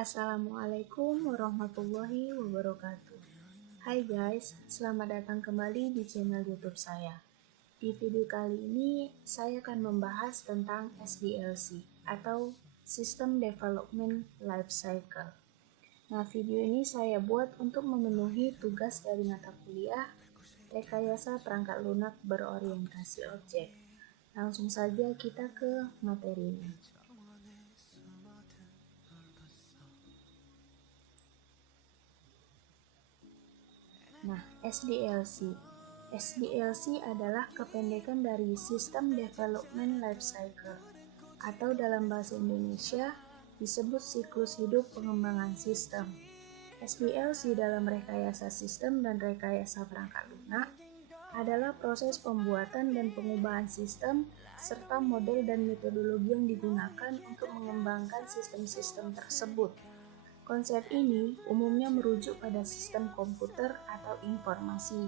Assalamualaikum warahmatullahi wabarakatuh. Hai guys, selamat datang kembali di channel YouTube saya. Di video kali ini saya akan membahas tentang SDLC atau System Development Life Cycle. Nah, video ini saya buat untuk memenuhi tugas dari mata kuliah Rekayasa Perangkat Lunak Berorientasi Objek. Langsung saja kita ke materinya. Nah, SDLC adalah kependekan dari System Development Life Cycle, atau dalam bahasa Indonesia disebut siklus hidup pengembangan sistem. SDLC dalam rekayasa sistem dan rekayasa perangkat lunak adalah proses pembuatan dan pengubahan sistem serta model dan metodologi yang digunakan untuk mengembangkan sistem-sistem tersebut. Konsep ini umumnya merujuk pada sistem komputer atau informasi.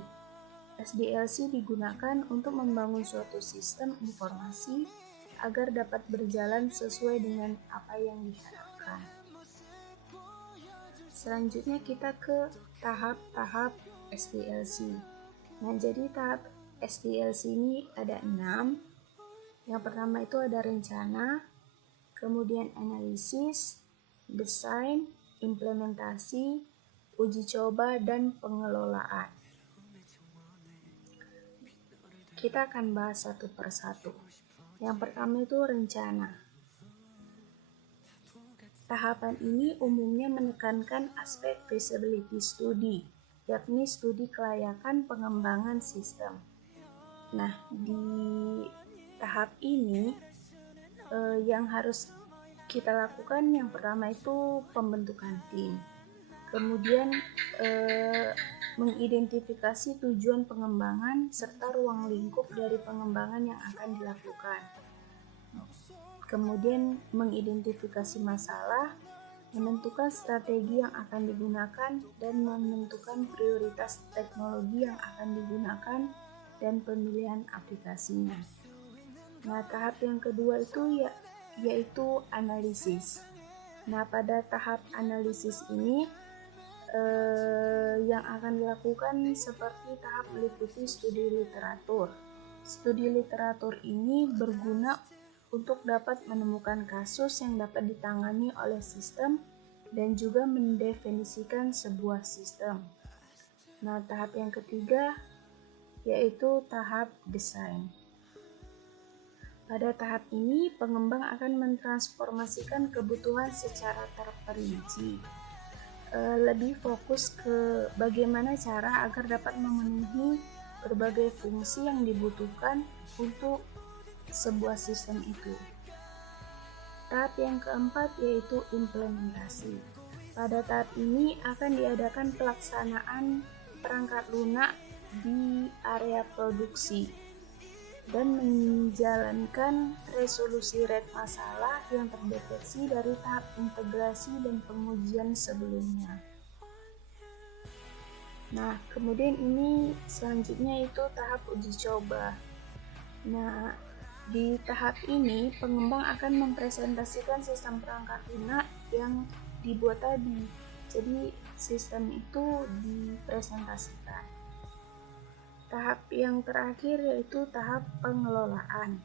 SDLC digunakan untuk membangun suatu sistem informasi agar dapat berjalan sesuai dengan apa yang diharapkan. Selanjutnya kita ke tahap-tahap SDLC. Nah, jadi tahap SDLC ini ada 6. Yang pertama itu ada rencana, kemudian analisis, desain, implementasi, uji coba, dan pengelolaan. Kita akan bahas satu persatu. Yang pertama itu rencana. Tahapan ini umumnya menekankan aspek feasibility study, yakni studi kelayakan pengembangan sistem. Nah, di tahap ini yang harus kita lakukan yang pertama itu pembentukan tim, kemudian mengidentifikasi tujuan pengembangan serta ruang lingkup dari pengembangan yang akan dilakukan, kemudian mengidentifikasi masalah, menentukan strategi yang akan digunakan, dan menentukan prioritas teknologi yang akan digunakan dan pemilihan aplikasinya. Nah, tahap yang kedua itu yaitu analisis. Nah, pada tahap analisis ini yang akan dilakukan seperti tahap meliputi studi literatur. Studi literatur ini berguna untuk dapat menemukan kasus yang dapat ditangani oleh sistem dan juga mendefinisikan sebuah sistem. Nah, tahap yang ketiga yaitu tahap desain. Pada tahap ini, pengembang akan mentransformasikan kebutuhan secara terperinci. Lebih fokus ke bagaimana cara agar dapat memenuhi berbagai fungsi yang dibutuhkan untuk sebuah sistem itu. Tahap yang keempat yaitu implementasi. Pada tahap ini akan diadakan pelaksanaan perangkat lunak di area produksi dan menjalankan resolusi rate masalah yang terdeteksi dari tahap integrasi dan pengujian sebelumnya. Nah, kemudian ini selanjutnya itu tahap uji coba. Nah, di tahap ini pengembang akan mempresentasikan sistem perangkat lunak yang dibuat tadi. Jadi sistem itu dipresentasikan. Tahap yang terakhir yaitu tahap pengelolaan.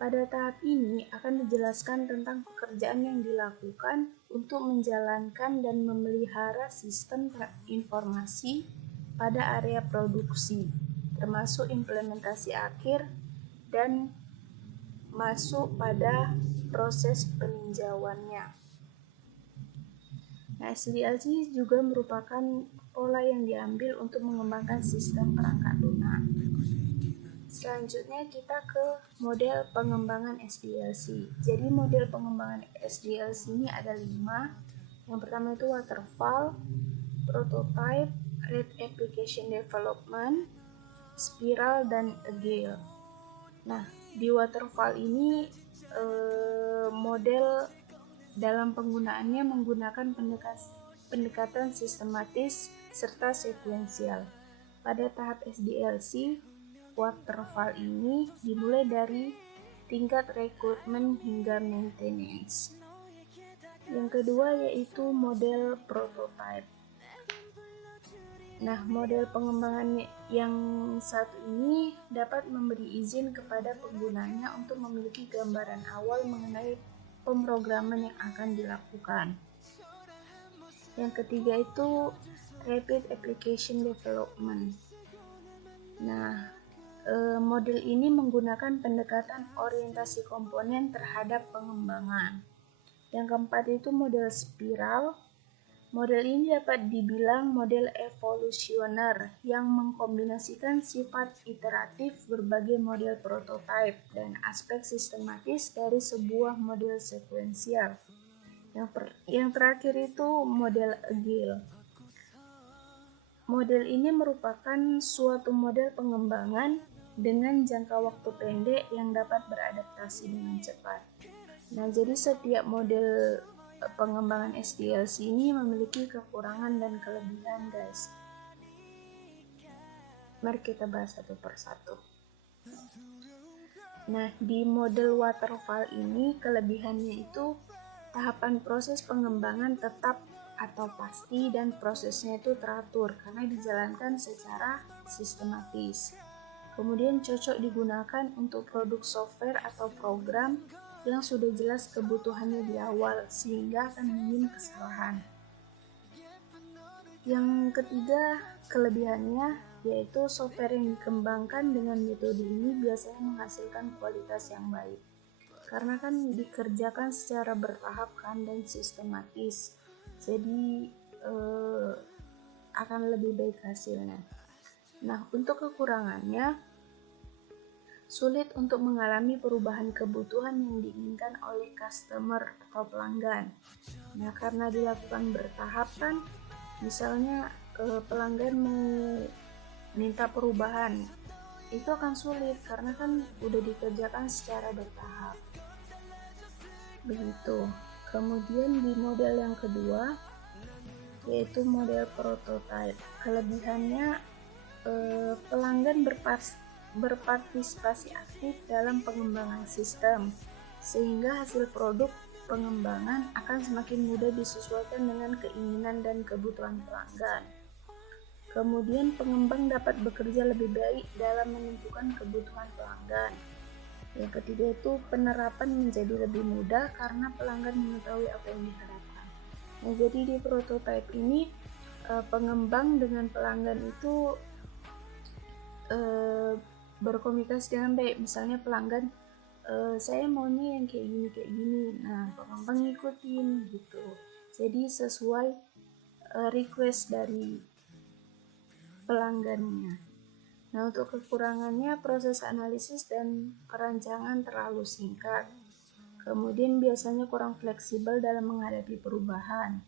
Pada tahap ini akan dijelaskan tentang pekerjaan yang dilakukan untuk menjalankan dan memelihara sistem informasi pada area produksi, termasuk implementasi akhir dan masuk pada proses peninjauannya. Nah, SDLC juga merupakan pola yang diambil untuk mengembangkan sistem perangkat lunak. Selanjutnya kita ke model pengembangan SDLC. Jadi model pengembangan SDLC ini ada 5. Yang pertama itu waterfall, prototype, lead application development, spiral, dan agile. Nah, di waterfall ini model dalam penggunaannya menggunakan pendekatan sistematis serta sekuensial. Pada tahap SDLC, waterfall ini dimulai dari tingkat rekrutmen hingga maintenance. Yang kedua yaitu model prototype. Nah, model pengembangan yang satu ini dapat memberi izin kepada penggunanya untuk memiliki gambaran awal mengenai pemrograman yang akan dilakukan. Yang ketiga itu Rapid Application Development. Nah, model ini menggunakan pendekatan orientasi komponen terhadap pengembangan. Yang keempat itu model spiral. Model ini dapat dibilang model evolusioner yang mengkombinasikan sifat iteratif berbagai model prototipe dan aspek sistematis dari sebuah model sekuensial. Yang terakhir itu model agile. Model ini merupakan suatu model pengembangan dengan jangka waktu pendek yang dapat beradaptasi dengan cepat. Nah, jadi setiap model pengembangan SDLC ini memiliki kekurangan dan kelebihan, guys. Mari kita bahas satu persatu. Nah, di model waterfall ini kelebihannya itu tahapan proses pengembangan tetap atau pasti dan prosesnya itu teratur karena dijalankan secara sistematis. Kemudian cocok digunakan untuk produk software atau program yang sudah jelas kebutuhannya di awal sehingga akan minim kesalahan. Yang ketiga, kelebihannya yaitu software yang dikembangkan dengan metode ini biasanya menghasilkan kualitas yang baik. Karena kan dikerjakan secara bertahap kan dan sistematis. Jadi akan lebih baik hasilnya. Nah, untuk kekurangannya sulit untuk mengalami perubahan kebutuhan yang diinginkan oleh customer atau pelanggan. Nah, karena dilakukan bertahap kan, misalnya pelanggan mau minta perubahan, itu akan sulit karena kan udah dikerjakan secara bertahap. Begitu. Kemudian di model yang kedua yaitu model prototype. Kelebihannya pelanggan berpartisipasi aktif dalam pengembangan sistem sehingga hasil produk pengembangan akan semakin mudah disesuaikan dengan keinginan dan kebutuhan pelanggan. Kemudian pengembang dapat bekerja lebih baik dalam menentukan kebutuhan pelanggan. Yang ketiga itu penerapan menjadi lebih mudah karena pelanggan mengetahui apa yang diharapkan. Nah, jadi di prototype ini pengembang dengan pelanggan itu berkomunikasi dengan baik. Misalnya pelanggan saya maunya yang kayak gini. Nah, pengembang ngikutin gitu. Jadi sesuai request dari pelanggannya. Nah, untuk kekurangannya proses analisis dan perancangan terlalu singkat. Kemudian biasanya kurang fleksibel dalam menghadapi perubahan.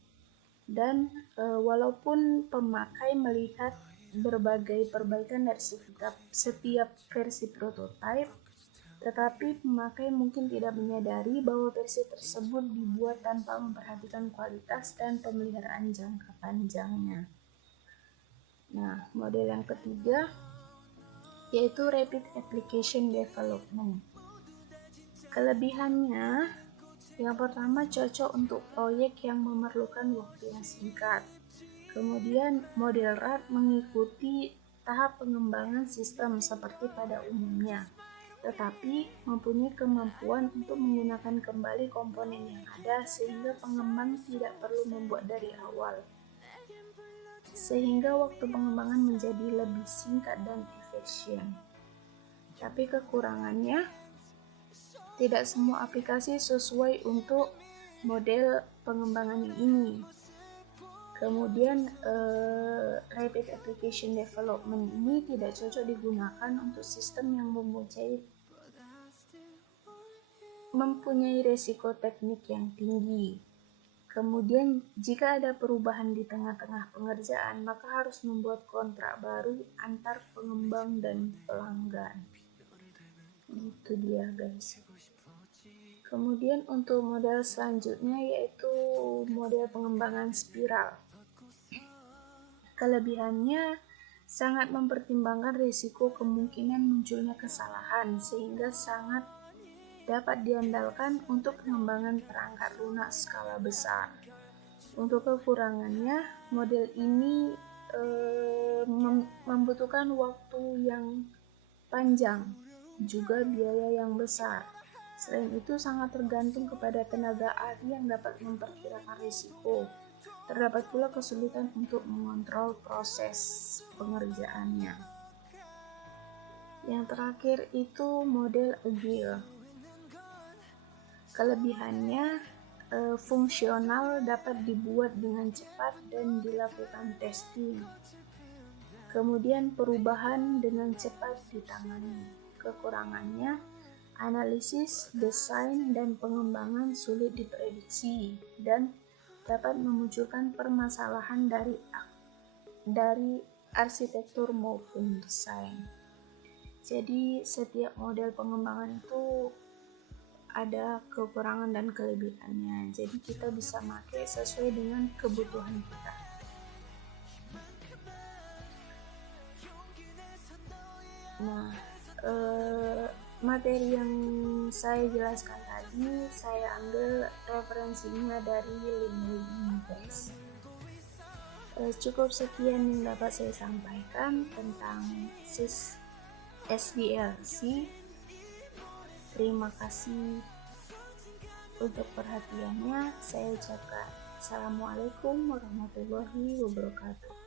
Dan walaupun pemakai melihat berbagai perbaikan dari setiap versi prototipe, tetapi pemakai mungkin tidak menyadari bahwa versi tersebut dibuat tanpa memperhatikan kualitas dan pemeliharaan jangka panjangnya. Nah, model yang ketiga yaitu Rapid Application Development. Kelebihannya, yang pertama cocok untuk proyek yang memerlukan waktu yang singkat. Kemudian model RAD mengikuti tahap pengembangan sistem seperti pada umumnya, tetapi mempunyai kemampuan untuk menggunakan kembali komponen yang ada sehingga pengembang tidak perlu membuat dari awal. Sehingga waktu pengembangan menjadi lebih singkat dan efisien. Tapi kekurangannya, tidak semua aplikasi sesuai untuk model pengembangan ini. Kemudian Rapid Application Development ini tidak cocok digunakan untuk sistem yang mempunyai resiko teknik yang tinggi. Kemudian jika ada perubahan di tengah-tengah pengerjaan, maka harus membuat kontrak baru antar pengembang dan pelanggan. Itu dia, guys. Kemudian untuk model selanjutnya yaitu model pengembangan spiral. Kelebihannya sangat mempertimbangkan risiko kemungkinan munculnya kesalahan sehingga sangat dapat diandalkan untuk pengembangan perangkat lunak skala besar. Untuk kekurangannya, model ini membutuhkan waktu yang panjang, juga biaya yang besar. Selain itu, sangat tergantung kepada tenaga ahli yang dapat memperkirakan risiko. Terdapat pula kesulitan untuk mengontrol proses pengerjaannya. Yang terakhir itu model agile. Kelebihannya fungsional, dapat dibuat dengan cepat dan dilakukan testing. Kemudian perubahan dengan cepat ditangani. Kekurangannya analisis, desain, dan pengembangan sulit diprediksi dan dapat memunculkan permasalahan dari arsitektur maupun desain. Jadi setiap model pengembangan itu ada kekurangan dan kelebihannya. Jadi kita bisa pakai sesuai dengan kebutuhan kita. Nah, materi yang saya jelaskan tadi saya ambil referensinya dari link ini, guys. Cukup sekian yang dapat saya sampaikan tentang SDLC. Terima kasih untuk perhatiannya. Saya ucapkan Assalamualaikum warahmatullahi wabarakatuh.